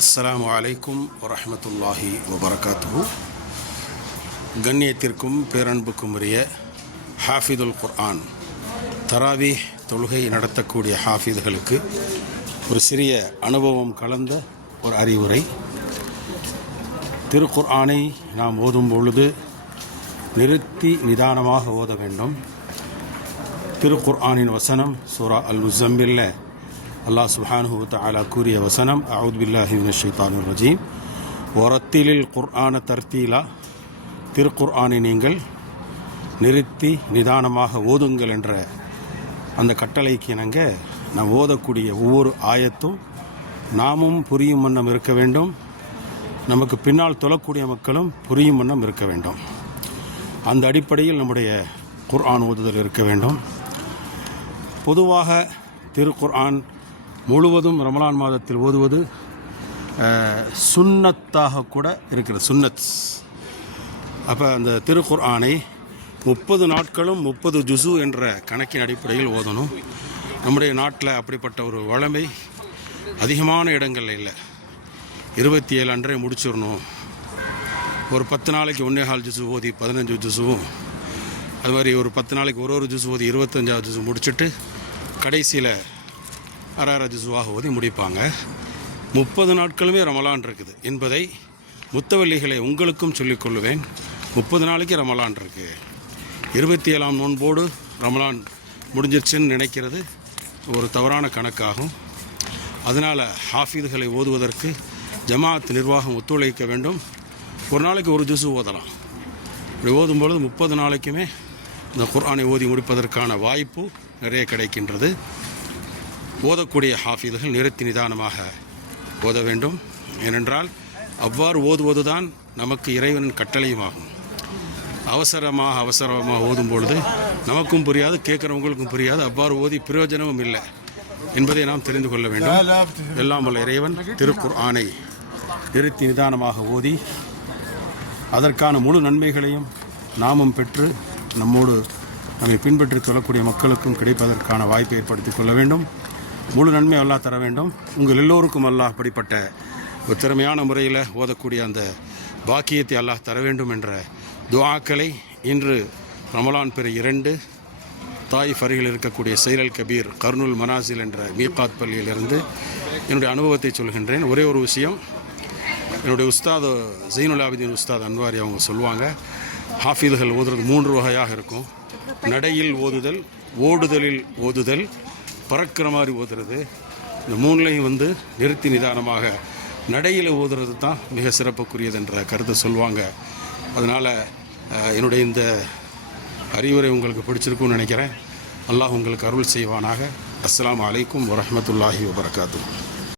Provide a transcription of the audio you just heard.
அஸ்ஸலாமு அலைக்கும் வரஹ்மத்துல்லாஹி வபரகாத்துஹு. கண்ணியத்திற்கும் பேரன்புக்கும் உரிய ஹாஃபிதுல் குர்ஆன் தராவீஹ் தொழுகை நடத்தக்கூடிய ஹாஃபிதுகளுக்கு ஒரு சிறிய அனுபவம் கலந்த ஒரு அறிவுரை. திருக்குர்ஆனை நாம் ஓதும் பொழுது நிறுத்தி நிதானமாக ஓத வேண்டும். திருக்குர்ஆனின் வசனம் சூரா அல் முஸம்மில்ல அல்லாஹ் சுப்ஹானஹு வ தஆலா கூறிய வசனம், அஊது பில்லாஹி மினஷ் ஷைத்தானிர் ரஜீம், வரத்திலில் குர்ஆன தர்த்தீலா, திருக்குர்ஆனை நீங்கள் நிறுத்தி நிதானமாக ஓதுங்கள் என்ற அந்த கட்டளைக்கு இணங்க நாம் ஓதக்கூடிய ஒவ்வொரு ஆயத்தும் நாமும் புரியும் வண்ணம் இருக்க வேண்டும், நமக்கு பின்னால் தொழக்கூடிய மக்களும் புரியும் வண்ணம் இருக்க வேண்டும். அந்த அடிப்படையில் நம்முடைய குர்ஆன் ஓதுதல் இருக்க வேண்டும். பொதுவாக திருக்குர்ஆன் முழுவதும் ரமலான் மாதத்தில் ஓதுவது சுன்னத்தாக கூட இருக்கிறது, சுன்னத். அப்போ அந்த திருக்குர்ஆனை 30 நாட்களும் 30 ஜுசு என்ற கணக்கின் அடிப்படையில் ஓதணும். நம்முடைய நாட்டில் அப்படிப்பட்ட ஒரு வழமை அதிகமான இடங்களில் இல்லை. 27 அன்றே முடிச்சிடணும், ஒரு 10 நாளைக்கு 1.25 ஜுசு ஓதி 15 ஜுசுவும், அது மாதிரி ஒரு 10 நாளைக்கு ஒரு ஜுசு ஓதி 25 ஜுசு முடிச்சுட்டு கடைசியில் அரை ஜுசுவாக ஓதி முடிப்பாங்க. 30 நாட்களுமே ரமலான் இருக்குது என்பதை முத்தவல்லிகளை உங்களுக்கும் சொல்லிக்கொள்ளுவேன். 30 நாளைக்கு ரமலான் இருக்குது. 27ஆம் நோன்போடு ரமலான் முடிஞ்சிருச்சுன்னு நினைக்கிறது ஒரு தவறான கணக்காகும். அதனால் ஹாஃபிதுகளை ஓதுவதற்கு ஜமாத் நிர்வாகம் ஒத்துழைக்க வேண்டும். ஒரு நாளைக்கு ஒரு ஜுசு ஓதலாம். இப்படி ஓதும்பொழுது 30 நாளைக்குமே இந்த குர்ஆனை ஓதி முடிப்பதற்கான வாய்ப்பு நிறைய கிடைக்கின்றது. ஓதக்கூடிய ஹாஃபிதுகள் நிறுத்தி நிதானமாக ஓத வேண்டும். ஏனென்றால் அவ்வாறு ஓதுவதுதான் நமக்கு இறைவனின் கட்டளையுமாகும். அவசரமாக ஓதும் பொழுது நமக்கும் புரியாது, கேட்குறவங்களுக்கும் புரியாது, அவ்வாறு ஓதி பிரயோஜனமும் இல்லை என்பதை நாம் தெரிந்து கொள்ள வேண்டும். எல்லாம் வல்ல இறைவன் திருக்குர்ஆனை நிறுத்தி நிதானமாக ஓதி அதற்கான முழு நன்மைகளையும் நாமும் பெற்று நம்மை பின்பற்றி சொல்லக்கூடிய மக்களுக்கும் கிடைப்பதற்கான வாய்ப்பை ஏற்படுத்தி கொள்ள வேண்டும். முழு நன்மை அல்லாஹ் தர வேண்டும். உங்கள் எல்லோருக்கும் அல்லாஹ் அப்படிப்பட்ட ஒரு திறமையான முறையில் ஓதக்கூடிய அந்த பாக்கியத்தை அல்லாஹ் தர வேண்டும் என்ற துஆக்களை இன்று ரமலான் பிறை 2 தாயிஃப் அருகில் இருக்கக்கூடிய சைரல் கபீர் கர்னுல் மனாசில் என்ற மீகாத் பள்ளியிலிருந்து என்னுடைய அனுபவத்தை சொல்கின்றேன். ஒரே ஒரு விஷயம், என்னுடைய உஸ்தாத் ஜெயினுல் ஆபிதீன் உஸ்தாத் அன்வாரி அவங்க சொல்லுவாங்க, ஹாஃபிதுகள் ஓதுறது 3 வகையாக இருக்கும். நடையில் ஓதுதல், ஓடுதலில் ஓதுதல், பறக்கிற மாதிரி ஓதுறது. இந்த 3லையும் நிறுத்தி நிதானமாக நடையில் ஓதுறது தான் மிக சிறப்புக்குரியது என்ற கருத்தை சொல்லுவாங்க. அதனால் என்னுடைய இந்த அறிவுரை உங்களுக்கு பிடிச்சிருக்குன்னு நினைக்கிறேன். அல்லாஹ் உங்களுக்கு அருள் செய்வானாக. அஸ்ஸலாமு அலைக்கும் வரஹ்மத்துல்லாஹி வபரகாத்துஹு.